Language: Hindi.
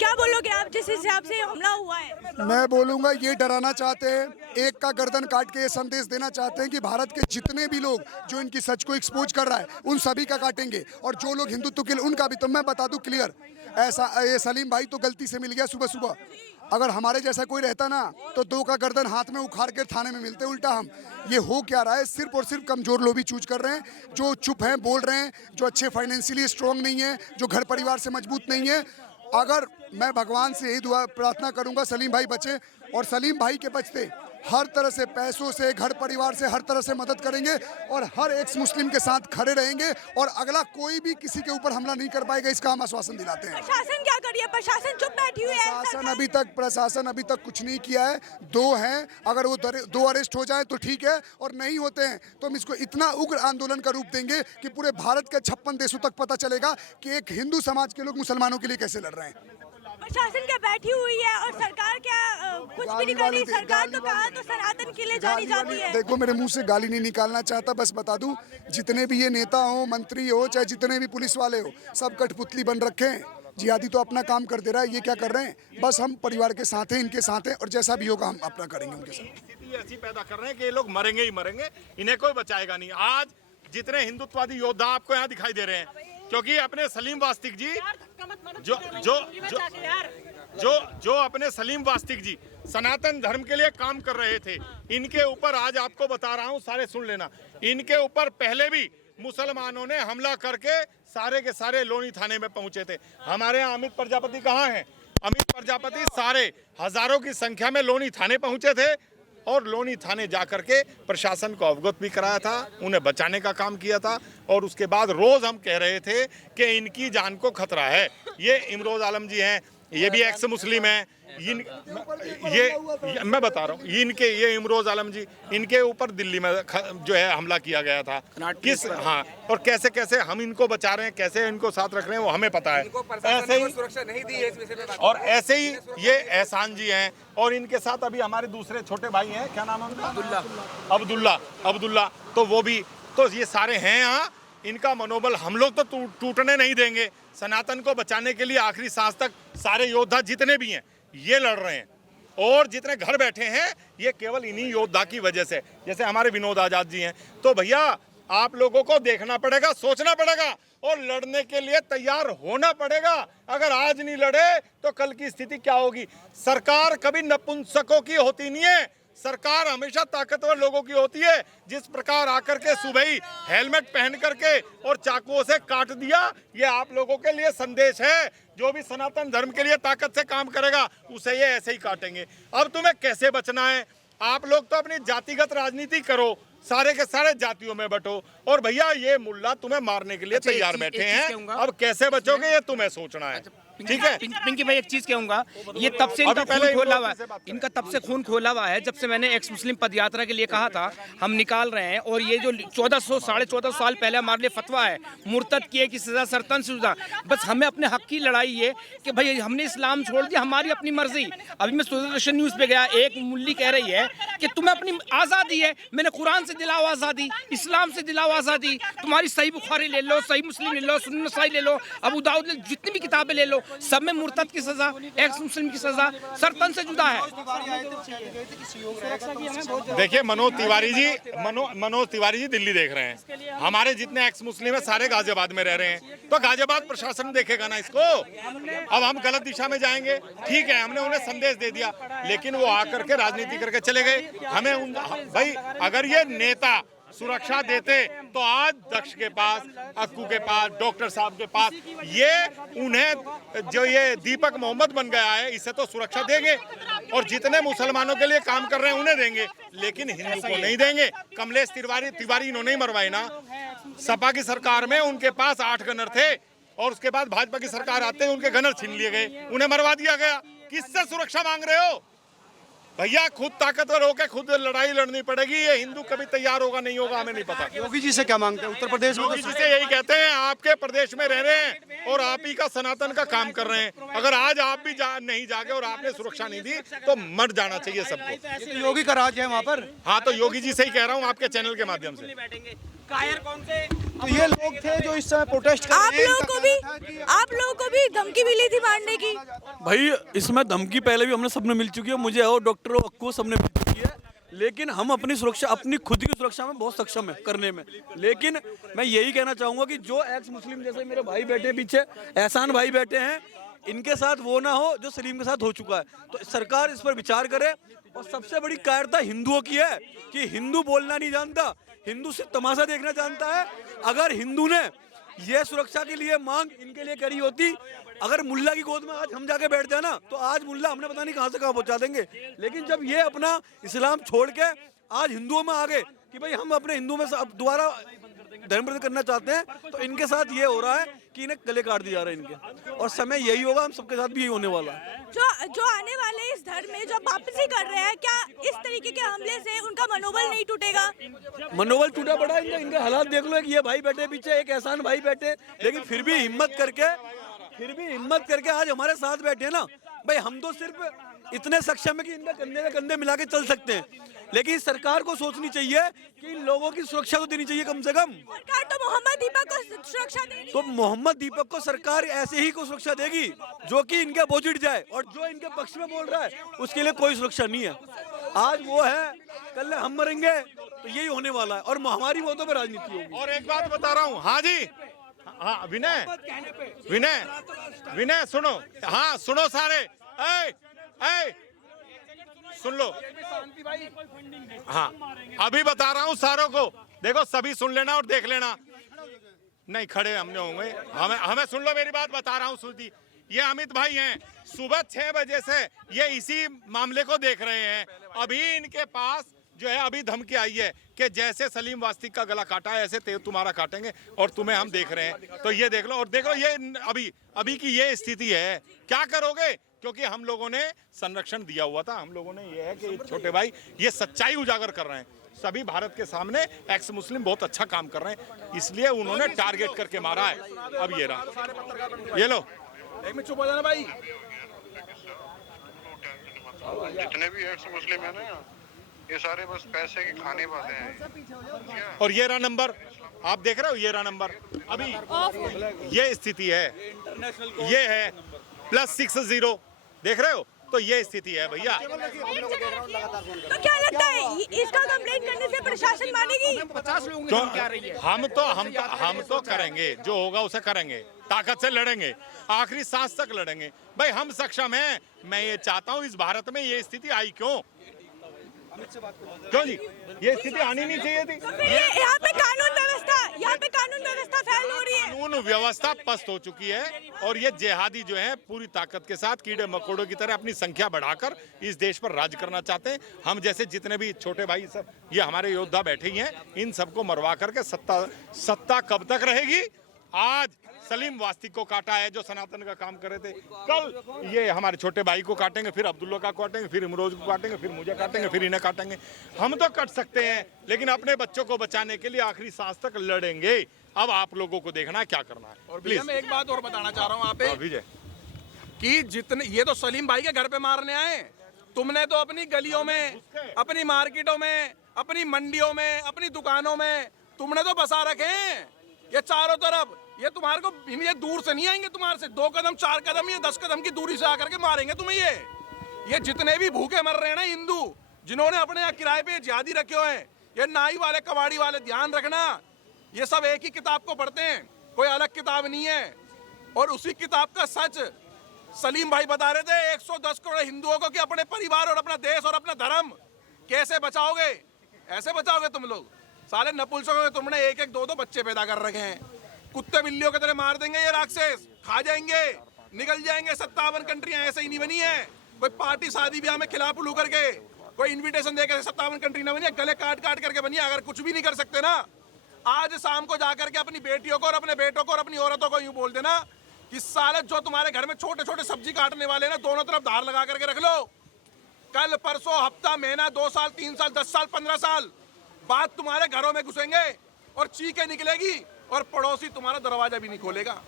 क्या बोलोगे आप जिस हिसाब से हमला हुआ है? मैं बोलूंगा ये डराना चाहते हैं, एक का गर्दन काट के ये संदेश देना चाहते हैं कि भारत के जितने भी लोग जो इनकी सच को एक्सपोज कर रहा है उन सभी का काटेंगे, और जो लोग हिंदुत्व के लिए उनका भी। तो मैं बता दूं क्लियर, ऐसा ये सलीम भाई तो गलती से मिल गया सुबह सुबह, अगर हमारे जैसा कोई रहता ना तो दो का गर्दन हाथ में उखाड़ कर थाने में मिलते। उल्टा हम, ये हो क्या रहा है, सिर्फ और सिर्फ कमजोर लोग भी चूज कर रहे हैं, जो चुप हैं बोल रहे हैं, जो अच्छे फाइनेंशियली स्ट्रांग नहीं है, जो घर परिवार से मजबूत नहीं है। अगर मैं भगवान से यही दुआ प्रार्थना करूंगा सलीम भाई बचे, और सलीम भाई के बचते हर तरह से, पैसों से, घर परिवार से, हर तरह से मदद करेंगे और हर एक्स मुस्लिम के साथ खड़े रहेंगे, और अगला कोई भी किसी के ऊपर हमला नहीं कर पाएगा, इसका हम आश्वासन दिलाते हैं। प्रशासन क्या कर रही है? प्रशासन चुप बैठी हुई है। प्रशासन अभी तक कुछ नहीं किया है। दो हैं, अगर वो दो अरेस्ट हो जाए तो ठीक है, और नहीं होते हैं तो हम इसको इतना उग्र आंदोलन का रूप देंगे कि पूरे भारत के 56 देशों तक पता चलेगा कि एक हिंदू समाज के लोग मुसलमानों के लिए कैसे लड़ रहे हैं। प्रशासन क्या बैठी हुई है और सरकार क्या कुछ भी नहीं कर रही? सरकार तो कहा तो सनातन के लिए जानी जाती है। देखो, मेरे मुंह से गाली नहीं निकालना चाहता, बस बता दूं, जितने भी ये नेता हो, मंत्री हो, चाहे जितने भी पुलिस वाले हो, सब कठपुतली बन रखे हैं। जिहादी तो अपना काम कर दे रहा है, ये क्या कर रहे हैं? बस हम परिवार के साथ हैं, इनके साथ हैं, और जैसा भी होगा हम अपना करेंगे उनके साथ। स्थिति ऐसी पैदा कर रहे हैं कि ये लोग मरेंगे ही मरेंगे, इन्हें कोई बचाएगा नहीं। आज जितने हिंदुत्ववादी योद्धा आपको यहाँ दिखाई दे रहे हैं, क्योंकि अपने सलीम वास्तिक जी जो अपने सलीम वास्तिक जी सनातन धर्म के लिए काम कर रहे थे, इनके ऊपर आज आपको बता रहा हूं, सारे सुन लेना, इनके ऊपर पहले भी मुसलमानों ने हमला करके सारे के सारे लोनी थाने में पहुंचे थे। हमारे यहाँ अमित प्रजापति कहाँ हैं? अमित प्रजापति सारे हजारों की संख्या में लोनी थाने पहुंचे थे, और लोनी थाने जाकर के प्रशासन को अवगत भी कराया था, उन्हें बचाने का काम किया था। और उसके बाद रोज हम कह रहे थे कि इनकी जान को खतरा है। ये इमरोज आलम जी हैं, ये भी एक्स मुस्लिम हैं, ये मैं बता रहा हूँ, ये इमरोज आलम जी, इनके ऊपर दिल्ली में जो है हमला किया गया था। किस, हाँ, और कैसे कैसे हम इनको बचा रहे हैं, कैसे इनको साथ रख रहे हैं, वो हमें पता है। ऐसे ही सुरक्षा नहीं दी है इस विषय पे। और ऐसे ही ये एहसान जी हैं, और इनके साथ अभी हमारे दूसरे छोटे भाई हैं, क्या नाम है उनका? अब्दुल्ला। तो वो भी, तो ये सारे हैं यहाँ। इनका मनोबल हम लोग तो टूटने नहीं देंगे। सनातन को बचाने के लिए आखिरी सांस तक सारे योद्धा जितने भी हैं ये लड़ रहे हैं, और जितने घर बैठे हैं ये केवल इन्हीं योद्धा की वजह से, जैसे हमारे विनोद आजाद जी हैं। तो भैया आप लोगों को देखना पड़ेगा, सोचना पड़ेगा, और लड़ने के लिए तैयार होना पड़ेगा। अगर आज नहीं लड़े तो कल की स्थिति क्या होगी? सरकार कभी नपुंसकों की होती नहीं है, सरकार हमेशा ताकतवर लोगों की होती है। जिस प्रकार आकर के सुबह ही हेलमेट पहन करके और चाकुओं से काट दिया, ये आप लोगों के लिए संदेश है। जो भी सनातन धर्म के लिए ताकत से काम करेगा उसे ये ऐसे ही काटेंगे। अब तुम्हें कैसे बचना है? आप लोग तो अपनी जातिगत राजनीति करो, सारे के सारे जातियों में बटो, और भैया ये मुल्ला तुम्हें मारने के लिए तैयार बैठे हैं। अब कैसे बचोगे ये तुम्हें सोचना है, ठीक है? पिंकी भाई, एक चीज कहूंगा, ये तब से इनका खून खोला हुआ है, इनका तब से खून खोला हुआ है जब से मैंने एक्स मुस्लिम पद यात्रा के लिए कहा था हम निकाल रहे हैं। और ये जो 1400-1450 साल पहले हमारे लिए फतवा है मुर्तद किए की सजा सरतन से जुदा, बस हमें अपने हक की लड़ाई है कि भाई हमने इस्लाम छोड़ दिया, हमारी अपनी मर्जी। अभी मैं दूरदर्शन न्यूज पे गया, एक मुल्ली कह रही है कि तुम्हें अपनी आज़ादी है, मैंने कुरान से दिलाओ आज़ादी, इस्लाम से दिलाओ आज़ादी, तुम्हारी सही बुखारी ले लो, सही मुस्लिम ले लो, सुन्नत नसाई ले लो, अबू दाऊद ले, जितनी भी किताबें ले लो, सब में मुर्तद की सजा, एक्स मुस्लिम की सजा सरतन से जुदा है। देखिए मनोज तिवारी जी दिल्ली देख रहे हैं, हमारे जितने एक्स मुस्लिम है सारे गाजियाबाद में रह रहे हैं, तो गाजियाबाद प्रशासन देखेगा ना इसको। अब हम गलत दिशा में जाएंगे, ठीक है, हमने उन्हें संदेश दे दिया, लेकिन वो आकर के राजनीति करके चले गए। हमें भाई अगर ये नेता सुरक्षा देते तो आज दक्ष के पास, अक्कू के पास, डॉक्टर साहब के पास, ये उन्हें जो ये दीपक मोहम्मद बन गया है, इसे तो सुरक्षा देंगे, और जितने मुसलमानों के लिए काम कर रहे हैं उन्हें देंगे, लेकिन हिंदू को नहीं देंगे। कमलेश तिवारी इन्होंने ही मरवाए ना, सपा की सरकार में उनके पास 8 गनर थे, और उसके बाद भाजपा की सरकार आते ही उनके गनर छीन लिए गए, उन्हें मरवा दिया गया। किससे सुरक्षा मांग रहे हो भैया? खुद ताकतवर होकर खुद लड़ाई लड़नी पड़ेगी। ये हिंदू कभी तैयार होगा नहीं होगा हमें नहीं पता। योगी जी से क्या मांगते हैं? उत्तर प्रदेश में योगी जी से यही कहते हैं, आपके प्रदेश में रह रहे हैं और आप ही का सनातन का काम कर रहे हैं, अगर आज आप भी नहीं जागे और आपने सुरक्षा नहीं दी तो मर जाना चाहिए सबको। योगी का राज है वहाँ पर। हाँ, तो योगी जी से ही कह रहा हूँ आपके चैनल के माध्यम से। कायर कौन से? तो ये लोग थे जो इस समय प्रोटेस्ट कर आप रहे हैं। लोगों को भी धमकी मिली थी मारने की। भाई इसमें धमकी पहले भी हमने सबने मिल चुकी है, मुझे और डॉक्टर अक्को सबने मिल चुकी है, लेकिन हम अपनी सुरक्षा, अपनी खुद की सुरक्षा में बहुत सक्षम है करने में। लेकिन मैं यही कहना चाहूंगा कि जो एक्स मुस्लिम जैसे मेरे भाई बैठे पीछे, एहसान भाई बैठे हैं, इनके साथ वो ना हो जो सलीम के साथ हो चुका है। तो सरकार इस पर विचार करे। और सबसे बड़ी कायरता हिंदुओं की है कि हिंदू बोलना नहीं जानता, हिंदू सिर्फ तमाशा देखना जानता है। अगर हिंदू ने ये सुरक्षा के लिए मांग इनके लिए करी होती, अगर मुल्ला की गोद में आज हम जाके बैठ जाए ना, तो आज मुल्ला हमने पता नहीं कहां से कहां पहुंचा देंगे। लेकिन जब ये अपना इस्लाम छोड़ के आज हिंदुओं में आ गए कि भाई हम अपने हिंदू में अब दोबारा धर्म प्रचार करना चाहते हैं, तो इनके साथ ये हो रहा है कि इन्हें गले काट दिया जा रहा है इनके। और समय यही होगा, हम सबके साथ भी यही होने वाला है। जो आने वाले इस धर्म में जो वापसी कर रहे हैं, क्या इस तरीके के हमले से उनका मनोबल नहीं टूटेगा? मनोबल टूटा पड़ा है इनके हालात देख लो। एक ये भाई बैठे पीछे, एक एहसान भाई बैठे, लेकिन फिर भी हिम्मत करके आज हमारे साथ बैठे हैं ना। भाई हम तो सिर्फ इतने सक्षम है कि इनका कंधे में कंधे मिला के चल सकते हैं, लेकिन सरकार को सोचनी चाहिए कि इन लोगों की सुरक्षा तो देनी चाहिए कम से कम। सरकार तो मोहम्मद दीपक को सुरक्षा देगी। तो मोहम्मद दीपक को सरकार ऐसे ही को सुरक्षा देगी जो कि इनके अपोजिट जाए, और जो इनके पक्ष में बोल रहा है उसके लिए कोई सुरक्षा नहीं है। आज वो है, कल हम मरेंगे, तो यही होने वाला है। और हमारी वोटों पर राजनीति होगी। और एक बात बता रहा हूँ, हाँ जी, हाँ विनय विनय विनय सुनो, हाँ सुनो सारे, ए सुन लो। हाँ अभी बता रहा हूँ सारों को, देखो सभी सुन लेना और देख लेना। नहीं खड़े हमने होंगे, हमें सुन लो, मेरी बात बता रहा हूँ सुधी। ये अमित भाई हैं, सुबह 6 बजे से ये इसी मामले को देख रहे हैं। अभी इनके पास जो है अभी धमकी आई है कि जैसे सलीम वास्तिक का गला काटा है ऐसे तुम्हारा काटेंगे, और तुम्हें हम देख रहे हैं। तो ये देख लो, और देखो ये अभी की ये स्थिति है, क्या करोगे? क्योंकि हम लोगों ने संरक्षण दिया हुआ था। हम लोगों ने ये है कि छोटे भाई ये सच्चाई उजागर कर रहे हैं, सभी भारत के सामने एक्स मुस्लिम बहुत अच्छा काम कर रहे हैं, इसलिए उन्होंने टारगेट करके मारा है। अब ये रहा, ये लो, एक मिनट चुप हो जाना भाई। जितने भी एक्स मुस्लिम है ना, ये सारे बस पैसे के खाने वाले हैं। और ये रहा नंबर, आप देख रहे हो, ये रहा नंबर। अभी ये स्थिति है, ये है +60, देख रहे हो? तो ये स्थिति है भैया। तो क्या लगता है इसका कंप्लेंट करने से प्रशासन मानेगी? 50 लोगों की धमकी आ रही है। हम तो करेंगे, जो होगा उसे करेंगे, ताकत से लड़ेंगे, आखिरी सांस तक लड़ेंगे। भाई हम सक्षम हैं। मैं ये चाहता हूँ, इस भारत में ये स्थिति आई क्यों जी? ये स्थिति आनी नहीं चाहिए थी। यहाँ पे कानून व्यवस्था फेल हो रही है। कानून व्यवस्था पस्त हो चुकी है, और ये जिहादी जो है पूरी ताकत के साथ कीड़े मकोड़ों की तरह अपनी संख्या बढ़ाकर इस देश पर राज करना चाहते हैं। हम जैसे जितने भी छोटे भाई सब ये हमारे योद्धा बैठे ही हैं, इन सबको मरवा करके सत्ता कब तक रहेगी? आज सलीम वास्तिक को काटा है जो सनातन का काम कर रहे थे, कल ये हमारे छोटे भाई को काटेंगे, फिर अब्दुल्ला का काटेंगे, फिर इमरोज को काटेंगे, फिर मुझे काटेंगे, फिर इन्हें काटेंगे। हम तो कट सकते हैं, लेकिन अपने बच्चों को बचाने के लिए आखिरी सांस तक लड़ेंगे। अब आप लोगों को देखना है क्या करना है। और प्लीज मैं एक बात और बताना चाह रहा हूँ आप विजय, कि जितने ये तो सलीम भाई के घर पे मारने आए, तुमने तो अपनी गलियों में, अपनी मार्केटों में, अपनी मंडियों में, अपनी दुकानों में तुमने तो बसा रखे हैं ये चारों तरफ। ये तुम्हारे को, ये दूर से नहीं आएंगे, तुम्हारे से 2 कदम 4 कदम, ये 10 कदम की दूरी से आकर के मारेंगे तुम्हें। ये जितने भी भूखे मर रहे हैं ना हिंदू, जिन्होंने अपने यहाँ किराए पे जिहादी रखे हुए हैं, ये नाई वाले, कबाड़ी वाले, ध्यान रखना, ये सब एक ही किताब को पढ़ते हैं, कोई अलग किताब नहीं है। और उसी किताब का सच सलीम भाई बता रहे थे 110 करोड़ हिंदुओं को कि अपने परिवार और अपना देश और अपना धर्म कैसे बचाओगे। ऐसे बचाओगे तुम लोग? साले नपुंसकों के तुमने 1-1, 2-2 बच्चे पैदा कर रखे हैं, कुत्ते बिल्लियों की तरह मार देंगे ये राक्षस, खा जाएंगे, निकल जाएंगे। 57 कंट्रियां ऐसे ही नहीं बनी है। कोई पार्टी शादी ब्याह में खिला पुलू करके, कोई इनविटेशन देकर 57 कंट्री ना बनी है, गले काट काट करके बनी है। अगर कुछ भी नहीं कर सकते ना, आज शाम को जाकर के अपनी बेटियों को और अपने बेटों को और अपनी औरतों को यूं बोल देना कि साले जो तुम्हारे घर में छोटे छोटे सब्जी काटने वाले ना, दोनों तरफ धार लगा करके रख लो। कल परसों, हफ्ता, महीना, 2 साल, 3 साल, 10 साल, 15 साल बाद तुम्हारे घरों में घुसेंगे और चीखें निकलेगी, और पड़ोसी तुम्हारा दरवाजा भी नहीं खोलेगा।